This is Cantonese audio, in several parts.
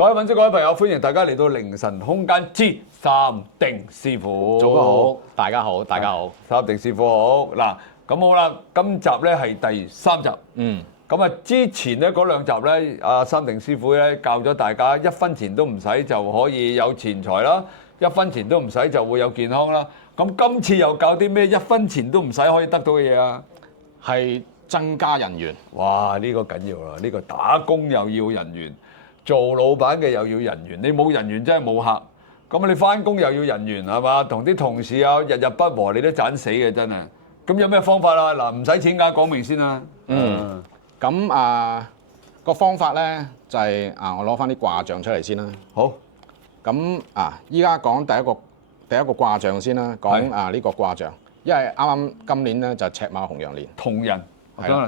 各位粉絲、各位朋友，歡迎大家嚟到凌晨空間之三定師傅。早個好，大家好，大家好。三定師傅好。嗱，咁好啦，今集咧係第3集。咁啊，之前咧嗰2集咧，阿三定師傅咧教咗大家1分錢都唔使就可以有錢財啦，1分錢都唔使就會有健康啦。咁今次又教啲咩1分錢都唔使可以得到嘅嘢啊？係增加人緣。哇！呢個緊要啦，呢個打工又要人緣。做老闆嘅又要人緣，你冇人緣真係冇客。咁你翻工又要人緣係嘛？同啲同事啊日日不和，你都盞死嘅真係。咁有咩方法啊？嗱，唔使錢㗎，講明先啦。咁個方法咧就係我攞翻啲卦象出嚟先啦。好。咁依家講第一個卦象先啦，講呢個卦象，因為啱啱今年咧就係赤馬紅羊年。同人。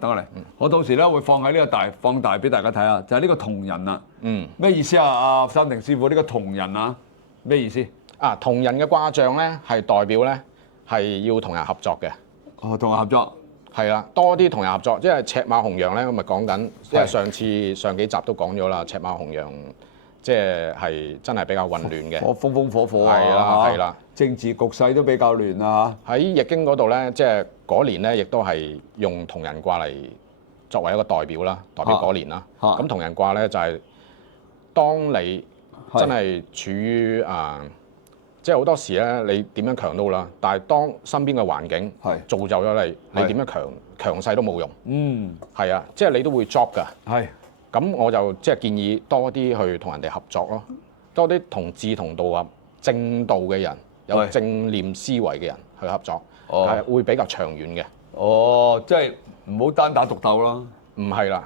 等我嚟，我到時咧會放喺呢個放大俾大家睇下，就係呢個同人啦。咩意思啊？阿三定師傅，呢個同人啊，咩意思？同人嘅卦象咧係代表咧係要同人合作嘅。同人合作。係啦，多啲同人合作，因為赤馬紅羊咧，我咪講緊，因為上幾集都講咗啦，赤馬紅羊即係真係比較混亂嘅。風火係啦，政治局勢都比較亂啊！喺易經嗰度咧，即係嗰年咧，亦都係用同人卦嚟作為一個代表啦，代表嗰年啦。咁同人卦咧就係當你真係處於即係好多時咧，你點樣強都好啦，但係當身邊嘅環境造就咗你，你點樣強勢都冇用。係啊，即係你都會 drop 㗎。咁我就即係建議多啲去同人哋合作咯，多啲同志同道合、正道嘅人，有正念思維嘅人去合作，係會比較長遠嘅。即係唔好單打獨鬥咯。唔係啦，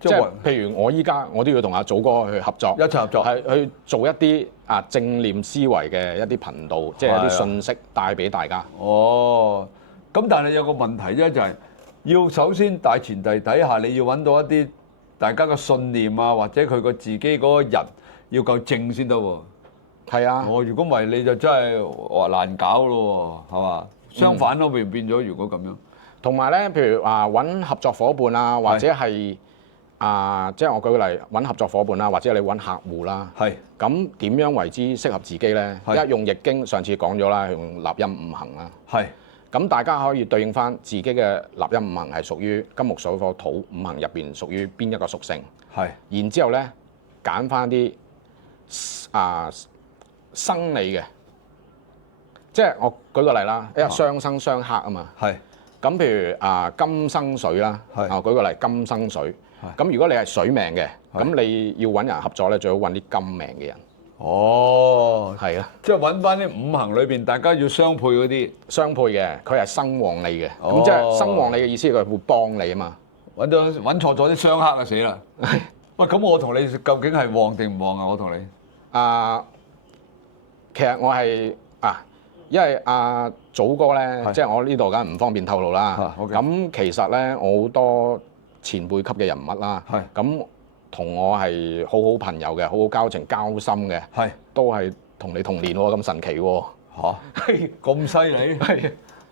即係譬如我依家我都要同阿祖哥去合作，一齊合作，係去做一啲正念思維嘅一啲頻道，即係一啲信息帶俾大家。咁但係有個問題啫，就係要首先大前提底下，你要揾到一啲大家嘅信念啊，或者佢個自己嗰個人要夠正先得喎。係啊。如果唔係你就真係難搞咯喎，係嘛？相反咯，變咗如果咁樣。同埋咧，譬如揾合作伙伴啊，或者係即係我舉個例，揾合作伙伴啦，或者你揾客戶啦。咁點樣為之適合自己咧？用易經上次講咗啦，用納音五行啦。咁大家可以對應翻自己嘅納音五行係屬於金木水火土五行入邊屬於邊一個屬性。然之後咧揀翻啲生理嘅，即係我舉個例啦，因為相生相克啊嘛。咁譬如金生水啦，舉個例金生水。咁如果你係水命嘅，咁你要揾人合作咧，最好揾啲金命嘅人。係啊，即係揾翻啲五行裏邊大家要相配嗰啲。相配嘅，佢係生旺你嘅。咁即係生旺你嘅意思，佢會幫你啊嘛。揾錯咗啲相克啊，死啦！喂，咁我同你究竟係旺定唔旺啊？我同你其實我係因為祖哥咧，即係我呢度梗係唔方便透露啦。咁其實咧，我好多前輩級嘅人物啦，咁同我係好好朋友嘅，好好交情交心嘅，都係同你同年喎，咁神奇喎。咁犀利，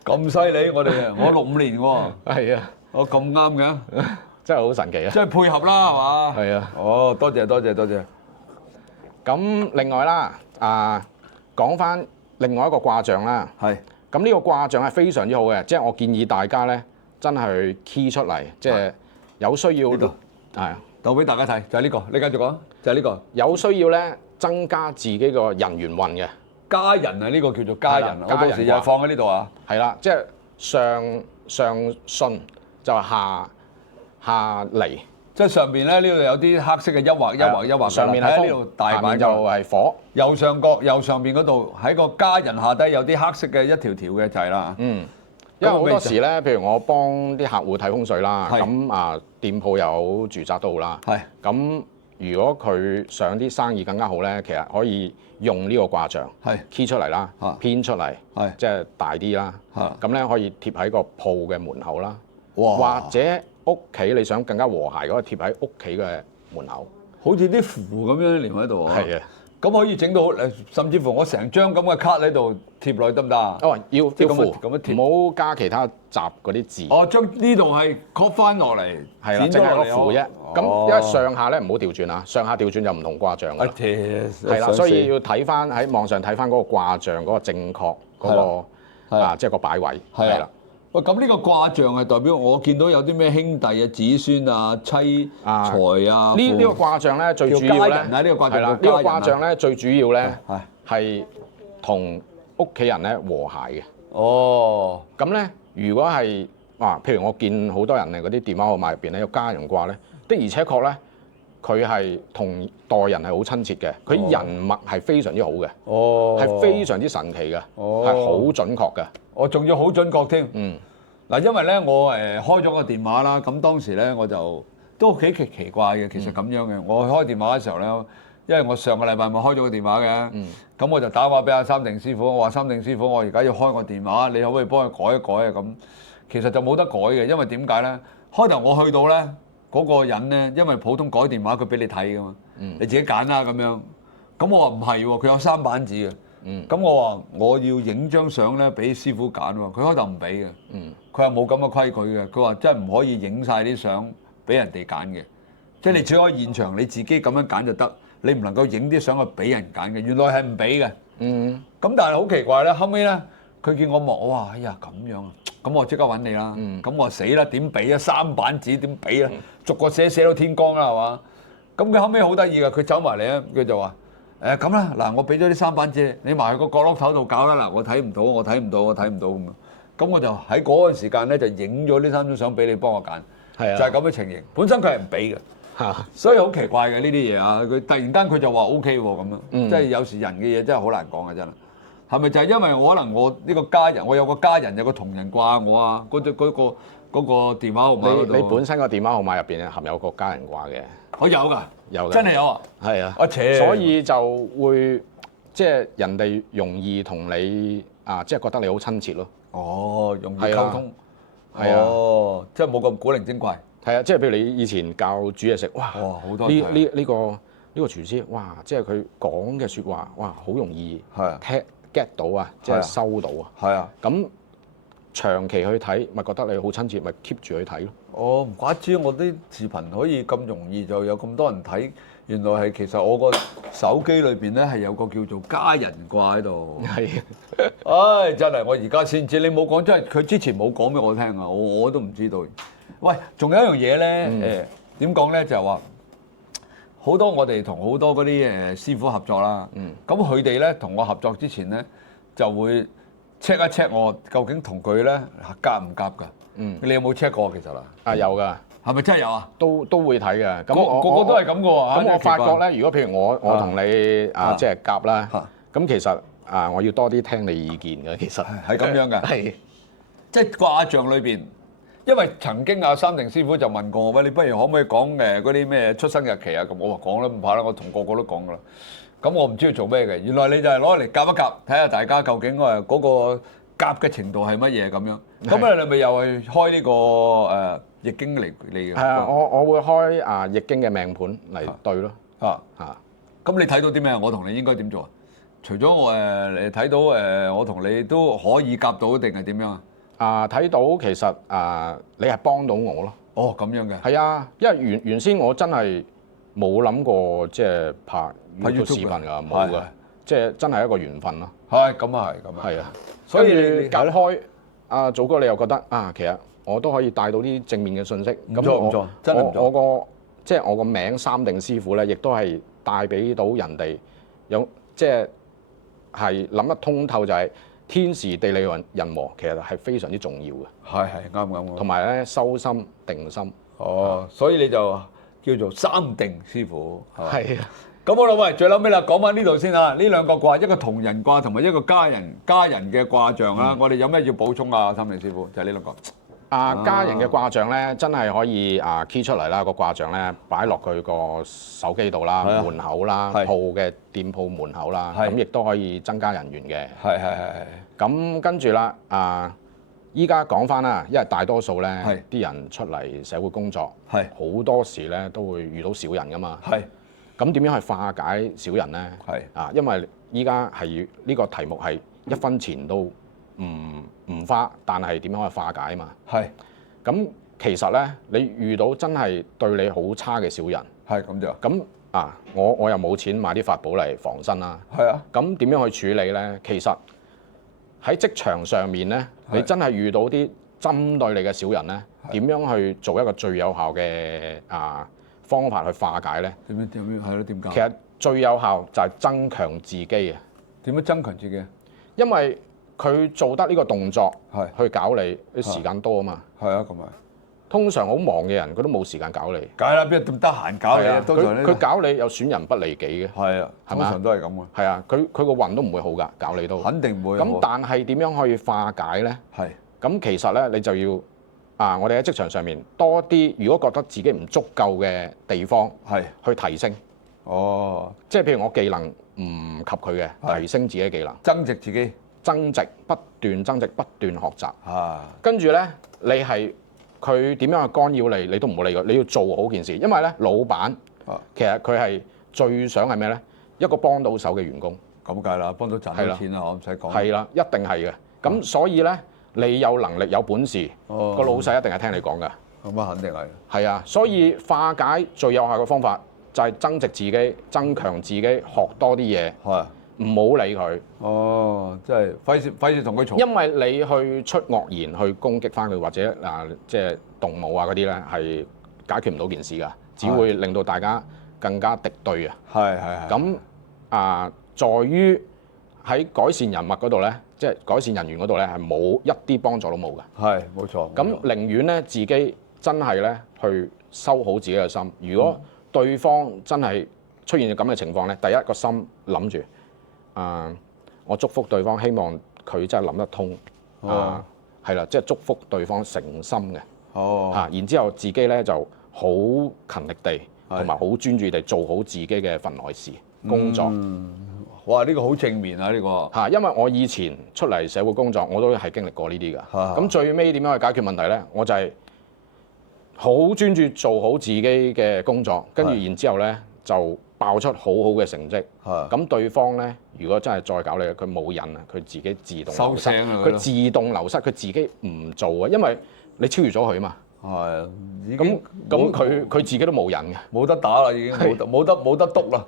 咁犀利，我65年喎。係啊，我咁啱嘅，真係好神奇啊！即係配合啦，係嘛？係啊。多謝。咁另外啦，講翻另外一個卦象啦。咁呢個卦象係非常之好嘅，即係我建議大家咧，真係去 key 出嚟，即係有需要。呢度倒俾大家睇，就係呢個。你繼續講，就係呢個。有需要咧，增加自己個人緣運嘅。家人啊，呢個叫做家人。我到時又放喺呢度啊。係啦，即係上巽就下離。即係上邊咧，呢度有啲黑色嘅一畫。上面係風，下面就係火。右上邊嗰度喺個家人下低有啲黑色嘅一條條嘅就係啦。因為好多時咧，譬如我幫啲客戶睇風水啦，咁店鋪又好，住宅都好啦。咁如果佢想啲生意更加好咧，其實可以用呢個卦象 key 出嚟啦，編出嚟，即係大啲啦。咁咧可以貼喺個鋪嘅門口啦，或者屋企你想更加和諧嗰個貼喺屋企嘅門口，好似啲符咁樣連喺度啊。咁可以整到甚至乎我成張咁嘅卡喺度貼落去得唔得啊？哦，要即係附，咁樣貼唔好加其他雜嗰啲字。哦，將呢度係 copy 翻落嚟，係啦，剪淨係個咗落嚟符啫。咁因為上下咧唔好調轉啊，上下調轉就唔同卦象㗎啦。係啦，所以要睇翻喺網上睇翻嗰個卦象嗰個正確嗰個即係個擺位。係啦。喂，咁呢個卦象係代表我見到有啲咩兄弟啊、子孫啊、妻財啊。呢個卦象咧最主要咧，呢個卦象呢個卦象咧最主要咧係同屋企人咧和諧嘅。哦。咁咧，如果係譬如我見好多人嘅嗰啲電話號碼入邊咧有家人卦咧，的而且確咧佢係同待人係好親切嘅，佢人脈係非常之好嘅，係非常之神奇嘅，係好準確嘅。我仲要好準確添。嗱，因為咧我開咗個電話啦，咁當時咧我就都幾奇怪嘅，其實咁樣嘅。我開電話嘅時候咧，因為我上個禮拜咪開咗個電話嘅，咁我就打話俾阿三定師傅，我話三定師傅，我而家要開個電話，你可唔可以幫佢改一改啊？咁其實就冇得改嘅，因為點解咧？開頭我去到咧嗰個人咧，因為普通改電話佢俾你睇噶嘛，你自己揀啦咁樣。咁我話唔係喎，佢有3版紙嘅。咁我話我要影張相咧，俾師傅揀喎。佢開頭唔俾嘅，佢話冇咁嘅規矩嘅。佢話真係唔可以影晒啲相俾人哋揀嘅，即係你只可以現場你自己咁樣揀就得，你唔能夠影啲相去俾人揀嘅。原來係唔俾嘅。咁但係好奇怪咧，後尾咧佢見我望，我話哎呀咁樣啊，咁我即刻揾你啦。咁我話死啦，點俾啊？3版紙點俾啊？逐個寫到天光啦，係嘛？咁佢後尾好得意嘅，佢走埋嚟咧，佢就話。咁啦，嗱，我俾咗啲3版紙，你埋去個角落頭度搞啦。嗱，我睇唔到咁樣。咁我就喺嗰個時間咧，就影咗呢3張相俾你幫我揀，就係咁嘅情形。本身佢係唔俾嘅，所以好奇怪嘅呢啲嘢啊！佢突然間佢就話 OK 喎咁樣，即係有時人嘅嘢真係好難講嘅真係。係咪就係因為可能我呢個家人，我有個家人有個同人掛我啊，嗰個電話號碼嗰度。你本身個電話號碼入邊含有個家人掛嘅。我有㗎。有嘅，真係有啊！係啊，所以就會即係人哋容易同你即係覺得你好親切咯。哦，容易溝通。係啊，即係冇咁古靈精怪。係啊，即係譬如你以前教煮嘢食，哇，好多呢個廚師，哇，即係佢講嘅説話，哇，好容易聽 get 到啊，即係收到啊。係啊，咁長期去睇，咪覺得你好親切，咪 keep 住去睇咯。唔怪之我啲視頻可以咁容易就有咁多人睇，原來係其實我個手機裏邊咧係有個叫做家人卦喺度。係，唉，真係我而家先知，你冇講真係佢之前冇講俾我聽啊，我都唔知道。喂，仲有一樣嘢咧，點講咧就係話好多我哋同好多嗰啲師傅合作啦，咁佢哋咧同我合作之前咧就會 check 一 check 我究竟同佢咧夾唔夾㗎？你有冇 check 過其實啦？有㗎，係咪真係有啊？都會睇嘅。咁個個都係咁嘅喎。咁我發覺咧，如果譬如我同你即係夾啦，咁其實我要多啲聽你意見嘅。其實係咁樣嘅。係，即係卦象裏邊，因為曾經阿三定師傅就問過我，喂，你不如可唔可以講嗰啲咩出生日期啊？咁我話講啦，唔怕啦，我同個個都講㗎啦。咁我唔知要做咩嘅，原來你就係攞嚟夾一夾，睇下大家究竟嗰個夾嘅程度係乜嘢咁樣。咁你咪又係開呢個易經嚟嘅？係啊，我會開易經嘅命盤嚟對咯。咁你睇到啲咩？我同你應該點做啊？除咗我你睇到我同你都可以夾到定係點樣啊？睇到其實你係幫到我咯。哦，咁樣嘅。係啊，因為原先我真係冇諗過即係拍 YouTube 視頻㗎，冇㗎，即係真係一個緣分咯。係咁啊，係咁啊。係啊，所以你隔開祖哥，你又覺得其實我都可以帶到啲正面嘅信息。唔錯唔錯，真係唔錯。即係我個名三定師傅咧，亦都係帶俾到人哋有即係諗得通透，就係天時地利人和，其實係非常之重要嘅。係啱。同埋咧，收心定心。所以你就叫做三定師傅。係啊。咁好啦，喂，最後尾啦，講翻呢度先啊。呢兩個卦，一個同人卦同埋一個家人嘅卦象啦。我哋有咩要補充啊？三定師傅就係呢兩個。家人嘅卦象咧，真係可以key 出嚟啦。個卦象咧，擺落佢個手機度啦、門口啦、鋪嘅店鋪門口啦，咁亦都可以增加人緣嘅。係。咁跟住啦，依家講翻啦，因為大多數咧啲人出嚟社會工作，好多時咧都會遇到小人噶嘛。係。咁點樣去化解小人咧？係啊，因為依家係呢個題目係一分錢都唔花，但係點樣去化解啊嘛？係咁其實咧，你遇到真係對你好差嘅小人，係咁就咁啊，我又冇錢買啲法寶嚟防身啦。係啊，咁點樣去處理咧？其實喺職場上面咧，你真係遇到啲針對你嘅小人咧，點樣去做一個最有效嘅方法去化解咧？點樣係咯？點解？其實最有效就係增強自己啊！點樣增強自己？因為佢做得呢個動作係去搞你，啲時間多啊嘛。係啊，咁咪通常好忙嘅人，佢都冇時間搞你。梗係啦，邊有咁得閒搞你啊？通常佢搞你有損人不利己嘅。係啊，通常都係咁嘅。係啊，佢個運都唔會好㗎，搞你都。肯定唔會。咁但係點樣可以化解咧？係。咁其實咧，你就要我哋喺職場上面多啲，如果覺得自己唔足夠嘅地方，係去提升。哦，即係譬如我技能唔及佢嘅，提升自己嘅技能，增值自己，增值，不斷增值，不斷學習。跟住咧，你係佢點樣去干擾你，你都唔好理佢，你要做好件事。因為咧，老闆其實佢係最想係咩咧？一個幫到手嘅員工。咁計啦，幫到賺到錢啦，我唔使講。係啦，一定係嘅。咁所以咧，你有能力有本事，個老細一定係聽你講㗎。咁啊，肯定係。係啊，所以化解最有效嘅方法就係增值自己、增強自己、學多啲嘢，唔好理佢。哦，即係費事同佢嘈。因為你去出惡言去攻擊翻佢，或者即係動武啊嗰啲咧，係解決唔到件事㗎，只會令到大家更加敵對啊。係。咁在於喺改善人物嗰度咧，即係改善人員嗰度咧，係冇一啲幫助都冇㗎。係，冇錯。咁寧願咧自己真係咧去修好自己嘅心。如果對方真係出現咁嘅情況咧，第一個心諗住我祝福對方，希望佢真係諗得通係啦，即係祝福對方誠心嘅。然之後自己咧就好勤力地同埋好專注地做好自己嘅份內事工作。哇！呢個好正面啊！呢個因為我以前出嚟社會工作，我都係經歷過呢啲㗎。咁最尾點樣去解決問題咧？我就係好專注做好自己嘅工作，跟住然之後咧就爆出好好嘅成績。咁對方咧，如果真係再搞你，佢冇癮啊，佢自己自動收聲啊！佢自動流失，佢自己唔做啊，因為你超越咗佢啊嘛。係，咁佢自己都冇癮嘅，冇得打啦，已經冇得篤啦，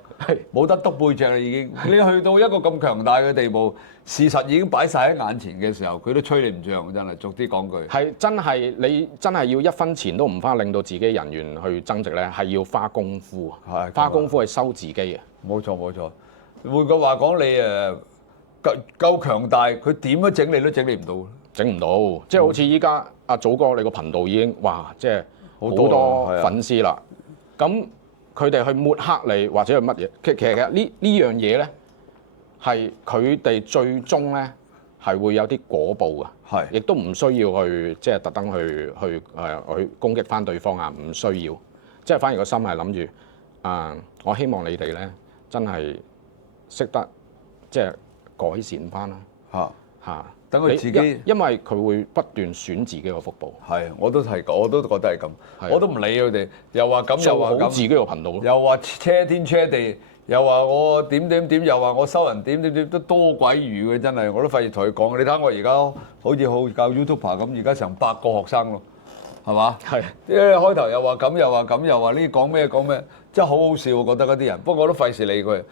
冇得篤背脊啦，已經。你去到一個咁強大嘅地步，事實已經擺晒喺眼前嘅時候，佢都吹你唔脹，真係逐啲講句。係真係你真係要一分錢都唔花，令到自己人緣去增值咧，係要花功夫啊，花功夫去收自己啊。冇錯冇錯，換句話講，你夠強大，佢點樣整你都整你唔到。整唔到，即係好似依家阿祖哥你個頻道已經哇，即係好多粉絲啦。咁佢哋去抹黑你或者係乜嘢？其實呢樣嘢咧，係佢哋最終咧係會有啲果報嘅，亦都唔需要去即係特登去攻擊翻對方啊，唔需要。即係反而個心係諗住我希望你哋咧真係識得即係改善翻啦。等佢自己，因為佢會不斷選自己個福報。係，我都覺得係咁。我都唔理佢哋，又話咁又話咁。自己個頻道，又話車天車地，又話我點，又話我收人點，都多鬼餘嘅真係。我都費事同佢講。你睇我而家好似好教 YouTuber 咁，而家成100個學生咯，係嘛？係。開頭又話咁，又話咁，又話呢講咩，真係好好笑。我覺得嗰啲人，不過我都費事理佢，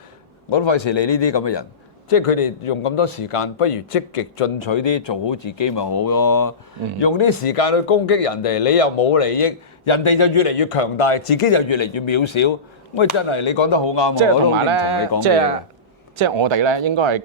我都費事理呢啲咁嘅人。即係佢哋用咁多時間，不如積極進取啲，做好自己咪好咯。用啲時間去攻擊人哋，你又冇利益，人哋就越嚟越強大，自己就越嚟越渺小。咁真係你講得好啱，即係同埋咧，即係我哋咧應該係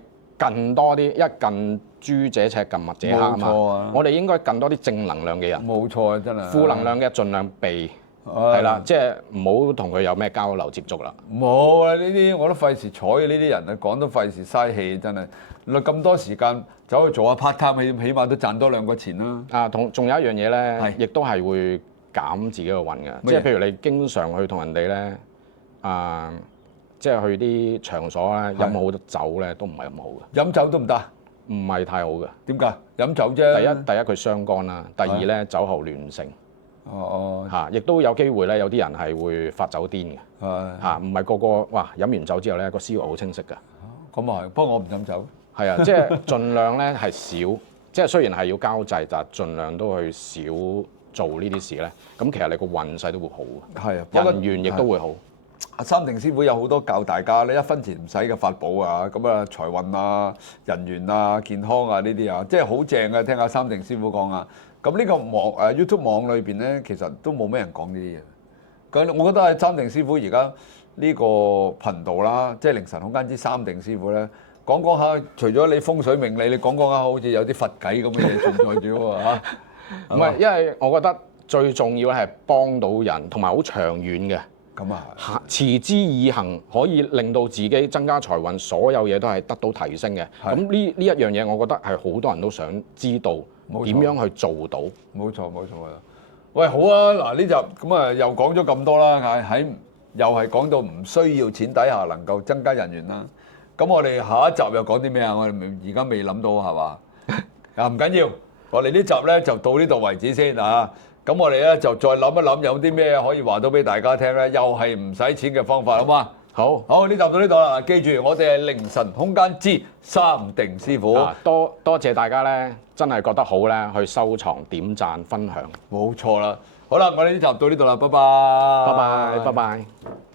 近多啲，一近朱者赤，近墨者黑啊嘛。我哋應該近多啲正能量嘅人。冇錯啊，真係。負能量嘅盡量避。係啦，即係唔好同佢有咩交流接觸啦。冇啊，呢啲我都費事睬呢啲人啊，講都費事嘥氣，真係。咁多時間走去做下 part time，起碼都賺多2個錢啦。仲有一樣嘢咧，亦都係會減自己個運嘅。即係譬如你經常去同人哋咧，即係去啲場所咧飲好多酒咧，都唔係咁好嘅。飲酒都唔得，唔係太好嘅。點解？飲酒啫。第一佢傷肝啦，第二咧酒後亂性。嚇，亦都有機會咧，有啲人係會發酒癲嘅嚇，唔係個個哇飲完酒之後咧個思維好清晰㗎。咁啊係，不過我唔飲酒。係啊，即係盡量咧係少，即係雖然係要交際，但係盡量都去少做呢啲事咧。咁其實你個運勢都會好嘅，人緣亦都會好。阿三定師傅有好多教大家咧，1分錢唔使嘅法寶啊，咁啊財運啊、人緣啊、健康啊呢啲啊，即係好正嘅。聽阿三定師傅講啊，咁呢個YouTube 網裏邊咧，其實都冇咩人講呢啲嘢。咁我覺得阿三定師傅而家呢個頻道啦，即係凌晨空間之三定師傅咧，講下，除咗你風水命理，你講下好似有啲佛偈咁嘅嘢存在住喎嚇。唔係，因為我覺得最重要係幫到人，同埋好長遠嘅。咁啊，持之以恆可以令到自己增加財運，所有嘢都係得到提升嘅。咁呢一樣嘢，我覺得係好多人都想知道點樣去做到。冇錯。喂，好啊，嗱呢集咁啊又講咗咁多啦，又係講到唔需要錢底下能夠增加人緣啦。咁我哋下一集又講啲咩啊？我哋而家未諗到係嘛？啊唔緊要，我哋呢集咧就到呢度為止先啊。咁我哋咧就再諗一諗有啲咩可以話到俾大家聽咧，又係唔使錢嘅方法，好嘛？好，呢集到呢度啦。記住，我哋係凌晨空間之三定師傅。多謝大家咧，真係覺得好咧，去收藏、點讚、分享。冇錯啦。好啦，我哋呢集到呢度啦，拜拜。拜拜。